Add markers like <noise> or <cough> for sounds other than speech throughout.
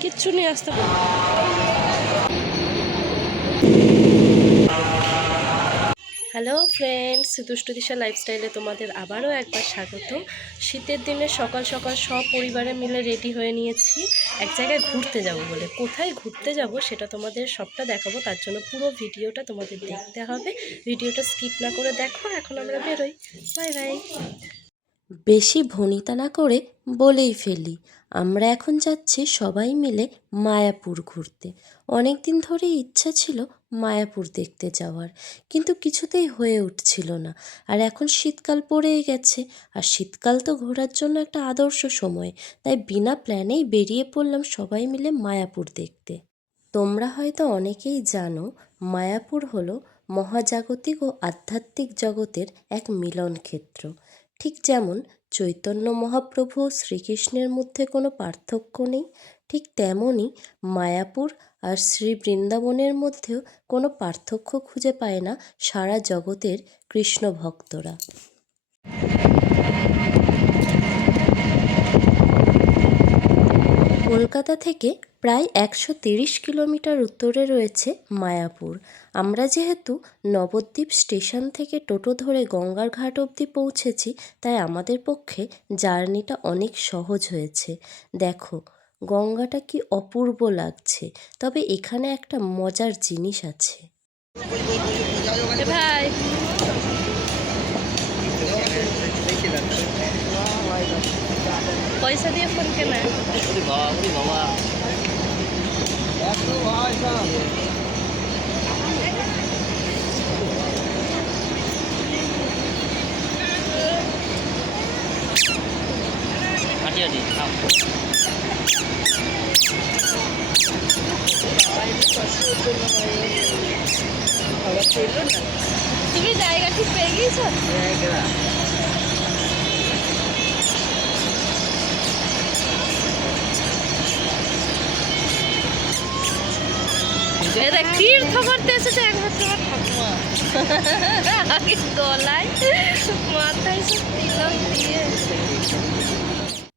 কিচ্ছু নিয়ে আসতে পারব হ্যালো ফ্রেন্ডস দুষ্টু দিশা লাইফস্টাইলে তোমাদের আবারও একবার স্বাগত। শীতের দিনে সকাল সকাল সব পরিবারে মিলে রেডি হয়ে নিয়েছি। এক জায়গায় ঘুরতে যাব বলে। কোথায় ঘুরতে যাব সেটা তোমাদের সবটা দেখাবো, তার জন্য পুরো ভিডিওটা তোমাদের দেখতে হবে। ভিডিওটা স্কিপ না করে দেখো, এখন আমরা বেরোই। বাই বাই বেশি ভনিতা না করে বলেই ফেলি, আমরা এখন যাচ্ছি সবাই মিলে মায়াপুর ঘুরতে। অনেক দিন ধরেই ইচ্ছা ছিল মায়াপুর দেখতে যাওয়ার। কিন্তু কিছুতেই হয়ে উঠছিল না। আর এখন শীতকাল পড়েই গেছে। আর শীতকাল তো ঘোরার জন্য একটা আদর্শ সময়। তাই বিনা প্ল্যানেই বেরিয়ে পড়লাম সবাই মিলে মায়াপুর দেখতে। তোমরা হয়তো অনেকেই জানো, মায়াপুর হলো মহাজাগতিক ও আধ্যাত্মিক জগতের এক মিলন ক্ষেত্র। ঠিক যেমন চৈতন্য মহাপ্রভু শ্রীকৃষ্ণের মধ্যে কোনো পার্থক্য নেই ঠিক তেমনই মায়াপুর আর শ্রী বৃন্দাবনের মধ্যেও কোনো পার্থক্য খুঁজে পায় না সারা জগতের কৃষ্ণ ভক্তরা। কলকাতা থেকে প্রায় একশো তিরিশ কিলোমিটার উত্তরে রয়েছে মায়াপুর। আমরা যেহেতু নবদ্বীপ স্টেশন থেকে টোটো ধরে গঙ্গার ঘাট অবধি পৌঁছেছি, তাই আমাদের পক্ষে জার্নিটা অনেক সহজ হয়েছে। দেখো গঙ্গাটা কি অপূর্ব লাগছে। তবে এখানে একটা মজার জিনিস আছে। ভাই। পয়সা দিয়ে ফোন কেনা। তুমি জায়গা ঠিক পেয়ে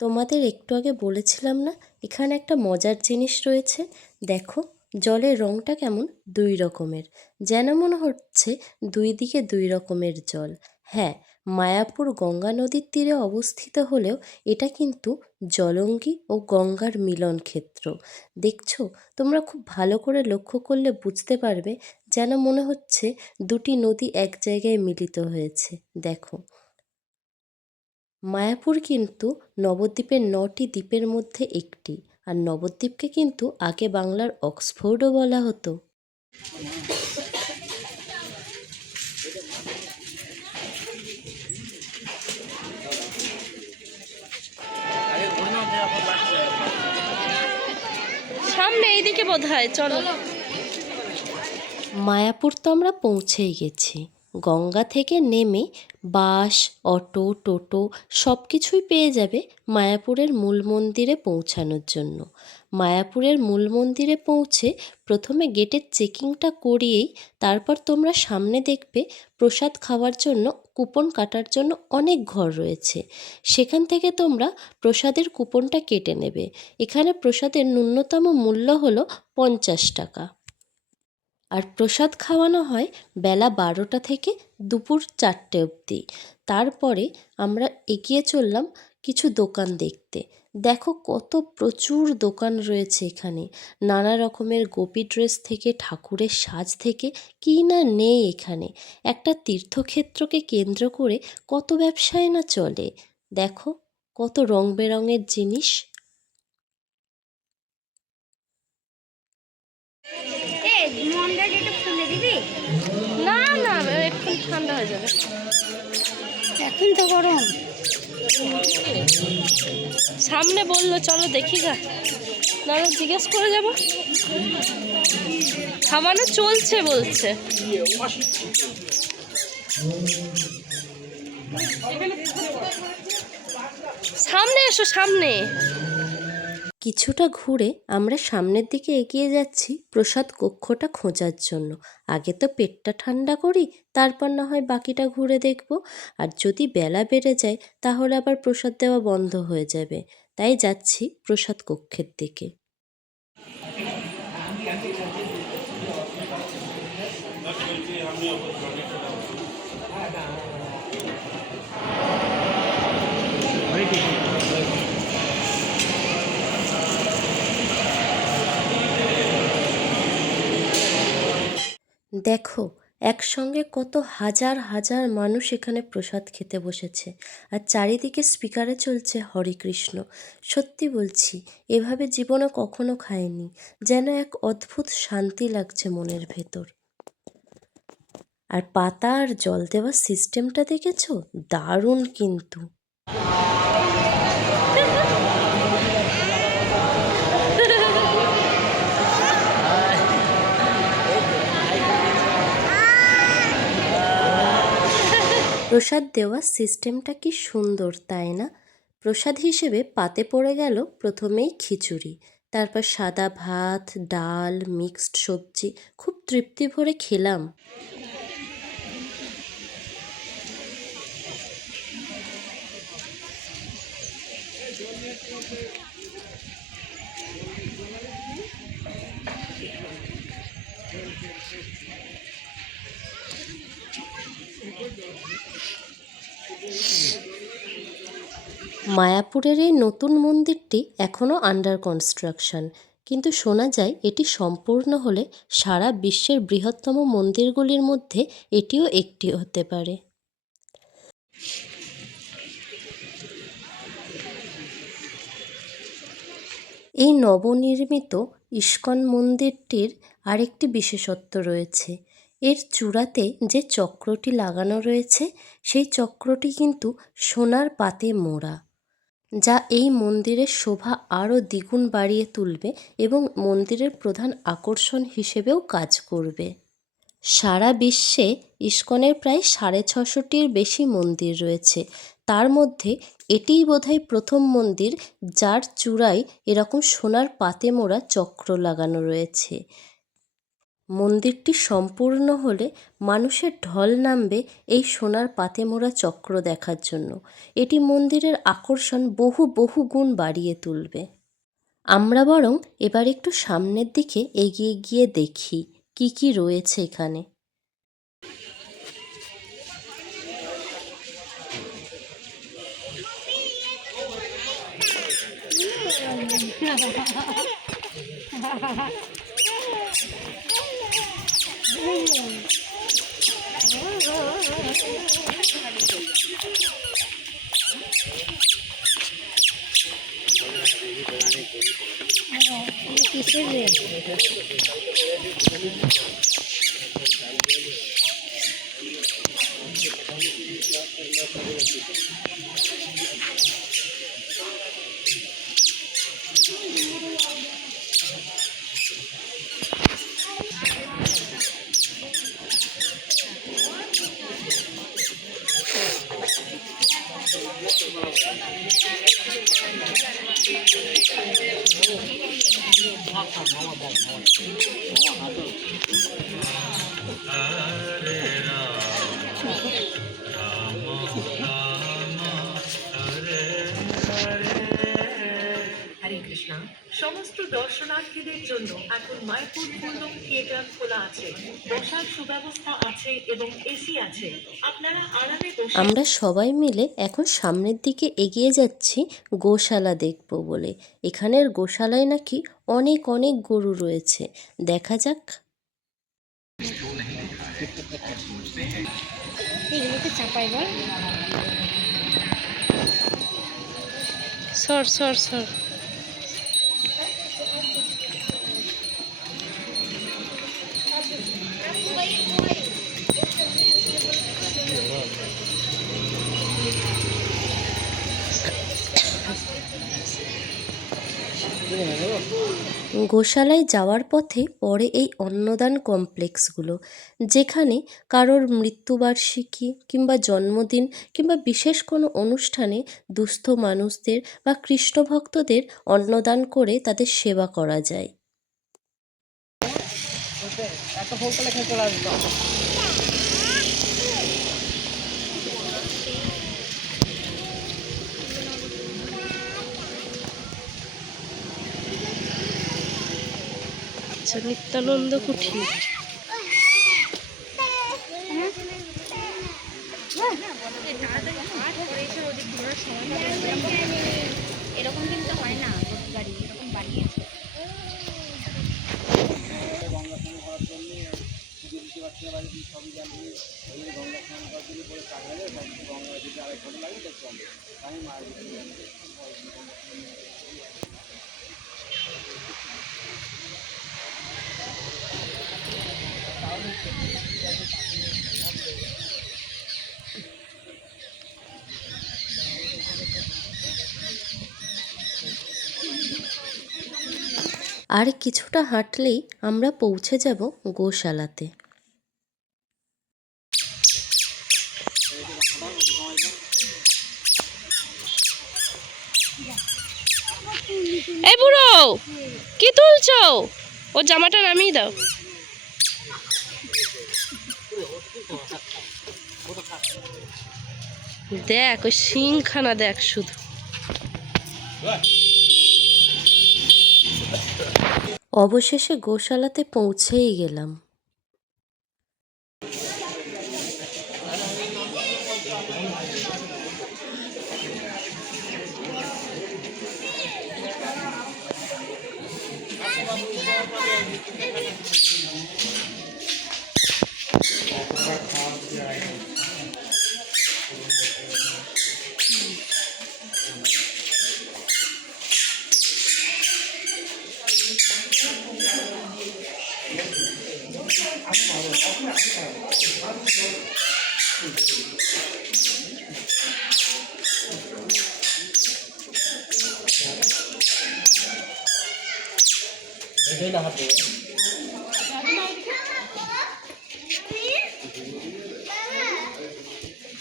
তোমাদের একটু আগে বলেছিলাম না, এখানে একটা মজার জিনিস রয়েছে। দেখো জলের রঙটা কেমন? দুই রকমের। যেন মনে হচ্ছে দুই দিকে দুই রকমের জল। হ্যাঁ মায়াপুর গঙ্গা নদীর তীরে অবস্থিত হলেও এটা কিন্তু জলঙ্গি ও গঙ্গার মিলন ক্ষেত্র। দেখছ? তোমরা খুব ভালো করে লক্ষ্য করলে বুঝতে পারবে যেন মনে হচ্ছে দুটি নদী এক জায়গায় মিলিত হয়েছে। দেখো। মায়াপুর কিন্তু নবদ্বীপের নটি দ্বীপের মধ্যে একটি। আর নবদ্বীপকে কিন্তু আগে বাংলার অক্সফোর্ডও বলা হতো। সামনে এইদিকে বোধ হয় চলো। মায়াপুর তো আমরা পৌঁছেই গেছি। গঙ্গা থেকে নেমে বাস অটো, টোটো সব কিছুই পেয়ে যাবে মায়াপুরের মূল মন্দিরে পৌঁছানোর জন্য। মায়াপুরের মূল মন্দিরে পৌঁছে প্রথমে গেটের চেকিংটা করিয়েই তারপর তোমরা সামনে দেখবে প্রসাদ খাওয়ার জন্য, কুপন কাটার জন্য অনেক ঘর রয়েছে। সেখান থেকে তোমরা প্রসাদের কুপনটা কেটে নেবে। এখানে প্রসাদের ন্যূনতম মূল্য হলো পঞ্চাশ টাকা। আর প্রসাদ খাওয়ানো হয় বেলা বারোটা থেকে দুপুর চারটে অবধি। তারপরে আমরা এগিয়ে চললাম কিছু দোকান দেখতে। দেখো কত প্রচুর দোকান রয়েছে এখানে। নানা রকমের গোপী ড্রেস থেকে, ঠাকুরের সাজ থেকে, কী না নেই এখানে। একটা তীর্থক্ষেত্রকে কেন্দ্র করে কত ব্যবসায় না চলে। দেখো কত রং বেরঙের জিনিস। মন্দাটা একটু খুলে দিবি? না না একটু ঠান্ডা হয়ে যাবে। এখন তো গরম। সামনে বলল চলো দেখি গা। নাহলে জিজ্ঞেস করে যাব। খাওয়ানো চলছে বলছে। সামনে এসো সামনে। কিছুটা ঘুরে আমরা সামনের দিকে এগিয়ে যাচ্ছি প্রসাদ কক্ষটা খোঁজার জন্য। আগে তো পেটটা ঠান্ডা করি, তারপর না হয় বাকিটা ঘুরে দেখব। আর যদি বেলা বেড়ে যায়, তাহলে আবার প্রসাদ দেওয়া বন্ধ হয়ে যাবে। তাই যাচ্ছি প্রসাদ কক্ষের দিকে। দেখো, একসঙ্গে কত হাজার হাজার মানুষ এখানে প্রসাদ খেতে বসেছে আর চারিদিকে স্পিকারে চলছে হরে কৃষ্ণ। সত্যি বলছি, এভাবে জীবনে কখনো খায়নি, যেন এক অদ্ভুত শান্তি লাগছে মনের ভেতর। আর পাতা আর জল দেওয়ার সিস্টেমটা দেখেছ? দারুণ কিন্তু। প্রসাদ দেওয়া সিস্টেমটা কি সুন্দর, তাই না? প্রসাদ হিসেবে পাতে পড়ে গেল প্রথমেই খিচুড়ি, তারপর সাদা ভাত, ডাল মিক্সড সবজি। খুব তৃপ্তি ভরে খেলাম। মায়াপুরের এই নতুন মন্দিরটি এখনও আন্ডার কনস্ট্রাকশন কিন্তু শোনা যায়, এটি সম্পূর্ণ হলে সারা বিশ্বের বৃহত্তম মন্দিরগুলির মধ্যে এটিও একটি হতে পারে। এই নবনির্মিত ইস্কন মন্দিরটির আরেকটি বিশেষত্ব রয়েছে। এর চূড়াতে যে চক্রটি লাগানো রয়েছে, সেই চক্রটি কিন্তু সোনার পাতে মোড়া। যা এই মন্দিরের শোভা আরও দ্বিগুণ বাড়িয়ে তুলবে এবং মন্দিরের প্রধান আকর্ষণ হিসেবেও কাজ করবে। সারা বিশ্বে ইস্কনের প্রায় সাড়ে ছশোটির বেশি মন্দির রয়েছে। তার মধ্যে এটিই বোধহয় প্রথম মন্দির যার চূড়ায় এরকম সোনার পাতে মোড়া চক্র লাগানো রয়েছে। মন্দিরটি সম্পূর্ণ হলে মানুষের ঢল নামবে এই সোনার পাতে মোড়া চক্র দেখার জন্য। এটি মন্দিরের আকর্ষণ বহু বহু গুণ বাড়িয়ে তুলবে। আমরা বরং এবার একটু সামনের দিকে এগিয়ে গিয়ে দেখি কি কি রয়েছে এখানে। <laughs> কিসের আমরা সবাই মিলে এখন সামনের দিকে এগিয়ে যাচ্ছি গোশালা দেখব বলে। এখানের গোশালায় নাকি অনেক অনেক গরু রয়েছে। দেখা যাক। সর সর সর। গোশালায় যাওয়ার পথে পড়ে এই অন্নদান কমপ্লেক্সগুলো, যেখানে কারোর মৃত্যুবার্ষিকী কিংবা জন্মদিন কিংবা বিশেষ কোনো অনুষ্ঠানে দুস্থ মানুষদের বা কৃষ্ণ ভক্তদের অন্নদান করে তাদের সেবা করা যায় একটা ফোন করলে খেয়ে চলে আসবে আচ্ছা নিত্যানন্দ কুঠির আর কিছুটা হাঁটলেই আমরা পৌঁছে যাব গোশালাতে। এই বুড়ো, কি তুলছো? ও জামাটা নামিয়ে দাও। দেখ, ওই সিংখানা দেখ শুধু। অবশেষে গোশালাতে পৌঁছেই গেলাম।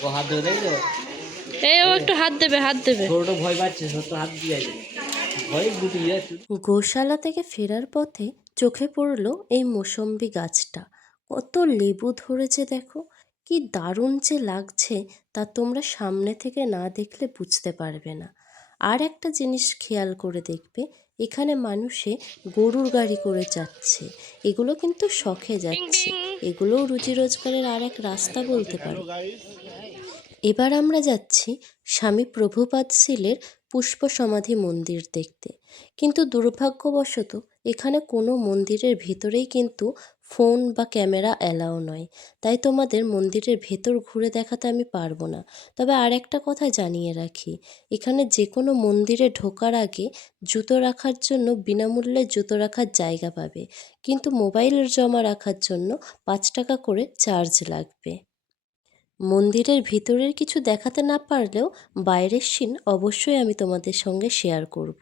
ও হাত ধরে এই ও একটু হাত দেবে হাত দেবে। ছোটটা ভয় পাচ্ছে সত্য হাত দিয়ে আছে। ভয় গুটি গোশালা থেকে ফেরার পথে চোখে পড়ল এই মোসম্বি গাছটা। কত লেবু ধরেছে দেখো কি দারুণ যে লাগছে তা তোমরা সামনে থেকে না দেখলে বুঝতে পারবে না। আর একটা জিনিস খেয়াল করে দেখবে এখানে মানুষে গরুর গাড়ি করে যাচ্ছে। এগুলো কিন্তু শখে যাচ্ছে। এগুলোও রুজি রোজগারের আর এক রাস্তা বলতে পারো। এবার আমরা যাচ্ছি স্বামী প্রভুপাদ শিলের পুষ্প সমাধি মন্দির দেখতে। কিন্তু দুর্ভাগ্যবশত এখানে কোনো মন্দিরের ভেতরেই কিন্তু ফোন বা ক্যামেরা অ্যালাও নয়। তাই তোমাদের মন্দিরের ভেতর ঘুরে দেখাতে আমি পারব না। তবে আর একটা কথা জানিয়ে রাখি, এখানে যে কোনো মন্দিরে ঢোকার আগে জুতো রাখার জন্য বিনামূল্যে জুতো রাখার জায়গা পাবে। কিন্তু মোবাইল জমা রাখার জন্য পাঁচ টাকা করে চার্জ লাগবে। মন্দিরের ভিতরের কিছু দেখাতে না পারলেও বাইরের সিন অবশ্যই আমি তোমাদের সঙ্গে শেয়ার করব।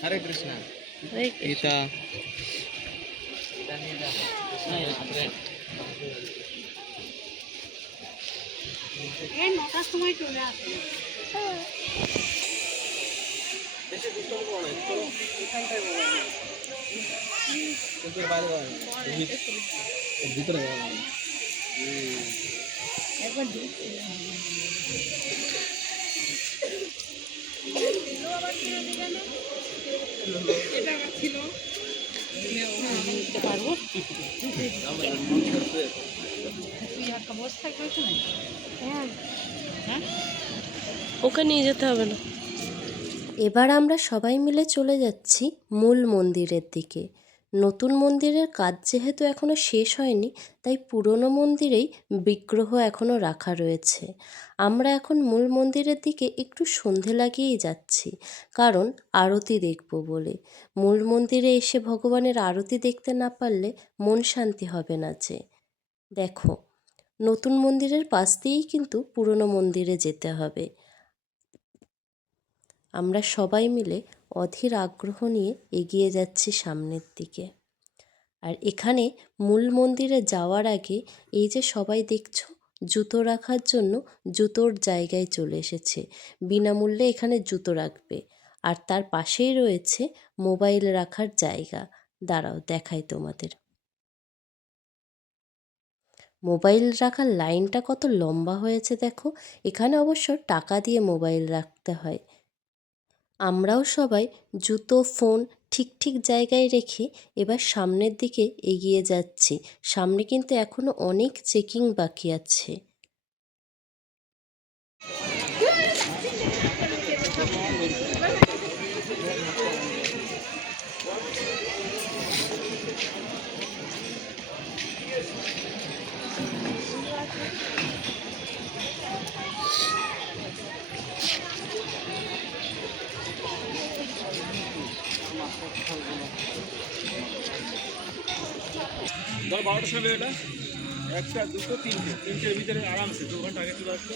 হরে কৃষ্ণ। গীতা। এই নটার সময় চলে আসবে বেশি দুষ্টমি করো না, চলো এখানটায় বলো। চোখের বাইরে যাওয়া যাবে না। এর ভিত- এর ভিতরে যাওয়া যাবে না। একবার ঢুকছে ওকে নিয়ে যেতে হবে না এবার আমরা সবাই মিলে চলে যাচ্ছি মূল মন্দিরের দিকে নতুন মন্দিরের কাজ যেহেতু এখনও শেষ হয়নি, তাই পুরনো মন্দিরেই বিগ্রহ এখনও রাখা রয়েছে। আমরা এখন মূল মন্দিরের দিকে একটু সন্ধে লাগিয়েই যাচ্ছি, কারণ আরতি দেখব বলে। মূল মন্দিরে এসে ভগবানের আরতি দেখতে না পারলে মন শান্তি হবে না যে। দেখো, নতুন মন্দিরের পাশ দিয়েই কিন্তু পুরনো মন্দিরে যেতে হবে। আমরা সবাই মিলে অধীর আগ্রহ নিয়ে এগিয়ে যাচ্ছি সামনের দিকে। আর এখানে মূল মন্দিরে যাওয়ার আগে এই যে সবাই দেখছ, জুতো রাখার জন্য জুতোর জায়গায় চলে এসেছে। বিনামূল্যে এখানে জুতো রাখবে। আর তার পাশেই রয়েছে মোবাইল রাখার জায়গা। দাঁড়াও, দেখাই তোমাদের। মোবাইল রাখার লাইনটা কত লম্বা হয়েছে দেখো। এখানে অবশ্য টাকা দিয়ে মোবাইল রাখতে হয়। আমরাও সবাই জুতো, ফোন ঠিক ঠিক জায়গায় রেখে এবার সামনের দিকে এগিয়ে যাচ্ছি। সামনে কিন্তু এখনও অনেক চেকিং বাকি আছে। বারোটার সময় একটা, দুটো, তিনটে। তিনটের ভিতরে আরামসে দু ঘণ্টা আগে চলে রাস্তা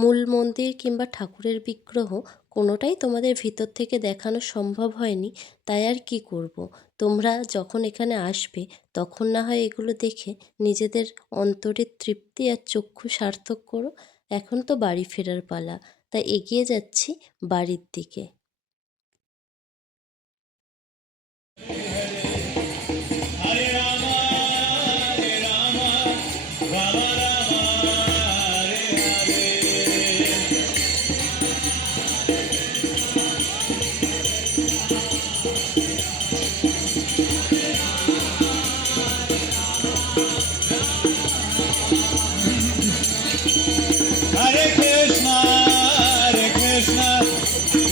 মূল মন্দির কিংবা ঠাকুরের বিগ্রহ কোনোটাই তোমাদের ভিতর থেকে দেখানো সম্ভব হয়নি, তাই আর কি করব। তোমরা যখন এখানে আসবে, তখন না হয় এগুলো দেখে নিজেদের অন্তরের তৃপ্তি আর চক্ষু সার্থক করো। এখন তো বাড়ি ফেরার পালা। তাই এগিয়ে যাচ্ছি বাড়ির দিকে।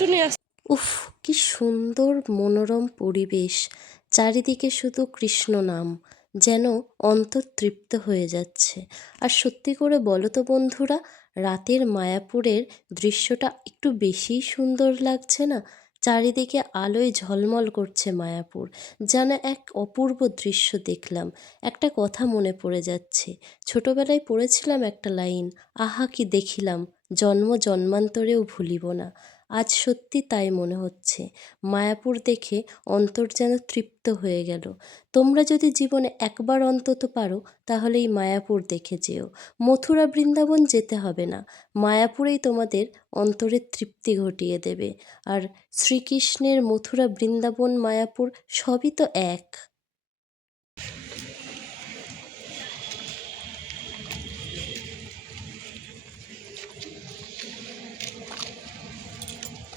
আস- উফ, কি সুন্দর মনোরম পরিবেশ। চারিদিকে শুধু কৃষ্ণ নাম, যেন অন্তর তৃপ্ত হয়ে যাচ্ছে। আর সত্যি করে বলো তো বন্ধুরা, রাতের মায়াপুরের দৃশ্যটা একটু বেশিই সুন্দর লাগছে না? চারিদিকে আলোয় ঝলমল করছে মায়াপুর, যেন এক অপূর্ব দৃশ্য দেখলাম। একটা কথা মনে পড়ে যাচ্ছে। ছোটবেলায় পড়েছিলাম একটা লাইন, আহা, কি দেখিলাম, জন্ম জন্মান্তরেও ভুলিব না। আজ সত্যি তাই মনে হচ্ছে। মায়াপুর দেখে অন্তর যেন তৃপ্ত হয়ে গেল। তোমরা যদি জীবনে একবার অন্তত পারো তাহলে এই মায়াপুর দেখে যেও। মথুরা বৃন্দাবন যেতে হবে না। মায়াপুরেই তোমাদের অন্তরের তৃপ্তি ঘটিয়ে দেবে। আর শ্রীকৃষ্ণের মথুরা বৃন্দাবন মায়াপুর সবই তো এক।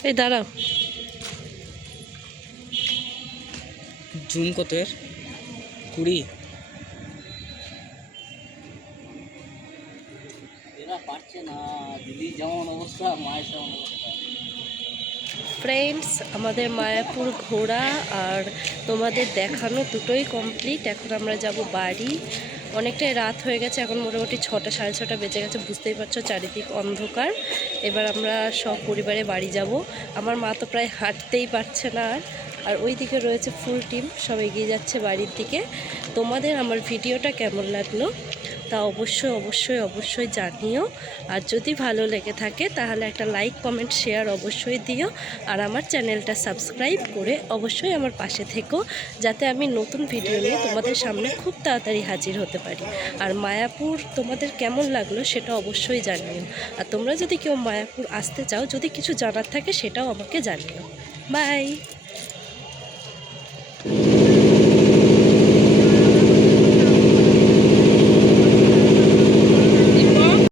এই দাঁড়াও। জুম কত এর? কুড়ি। না দিদি যেমন অবস্থা মায়ের তেমন অবস্থা। ফ্রেন্ডস আমাদের মায়াপুর ঘোরা আর তোমাদের দেখানো দুটোই কমপ্লিট এখন আমরা যাব বাড়ি। অনেকটাই রাত হয়ে গেছে, এখন মোটামুটি ছটা, সাড়ে ছটা বেজে গেছে, বুঝতেই পারছ চারিদিক অন্ধকার। এবার আমরা সব পরিবারে বাড়ি যাব। আমার মা তো প্রায় হাঁটতেই পারছে না আর। আর ওই দিকে রয়েছে ফুল টিম, সব এগিয়ে যাচ্ছে বাড়ির দিকে। তোমাদের আমার ভিডিওটা কেমন লাগল? তা অবশ্যই অবশ্যই অবশ্যই জানিও। আর যদি ভালো লেগে থাকে, তাহলে একটা লাইক কমেন্ট শেয়ার অবশ্যই দিও। আর আমার চ্যানেলটা সাবস্ক্রাইব করে অবশ্যই আমার পাশে থেকো, যাতে আমি নতুন ভিডিও নিয়ে তোমাদের সামনে খুব তাড়াতাড়ি হাজির হতে পারি। আর মায়াপুর তোমাদের কেমন লাগল সেটা অবশ্যই জানিও। আর তোমরা যদি কেউ মায়াপুর আসতে চাও, যদি কিছু জানার থাকে সেটাও আমাকে জানিও। বাই